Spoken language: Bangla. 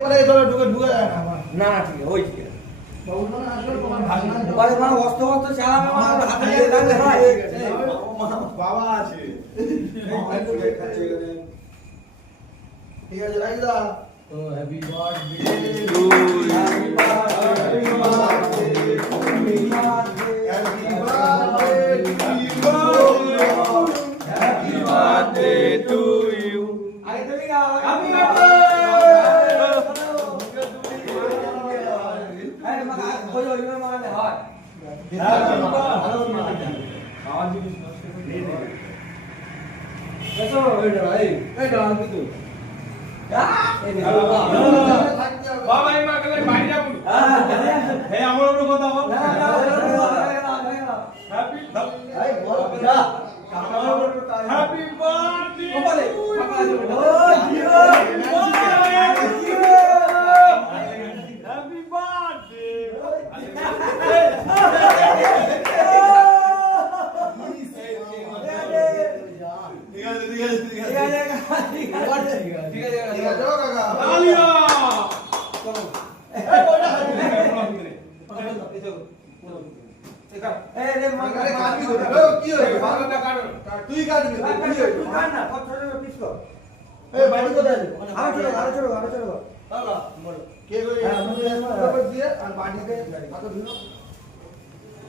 বলে চলো ঢুকে ঢুকে যায় না না না ঠিক আছে ওই ঠিক আছে বাবু না আসলে তোমার ভাগনা বাবা মানে অস্ত অস্ত চালাবে মানে হাতে নিয়ে থাকলে হয় বাবা আছে ঠিক আছে রাখি দা তো happy birthday to happy birthday happy birthday to you আরে তুমি গাও হ্যাপি আরে মা ওই ওই মানে হয় দেখো এই ডাল কিন্তু বাবা এই মা গেলে বাইরে যাব হে আমার উপর কথা বল হ্যাপি এই বল যা হ্যাপি বার্থডে বলে হ্যাপি বার্থডে ঠিক আছে ঠিক আছে ঠিক আছে ঠিক আছে কাকা তালিয়া এই বড়টা এই রে মা আরে কাটবি তো কি হইছে ভালোটা কাট তুই কাটবি তুই হইছে কাট না কত ছোট পিস কর এই বাড়ি কোথায় আছে আরো ছোট বাবা কে কই হ্যাঁ আমাদের দিয়ে আর বাড়িতে কত দিন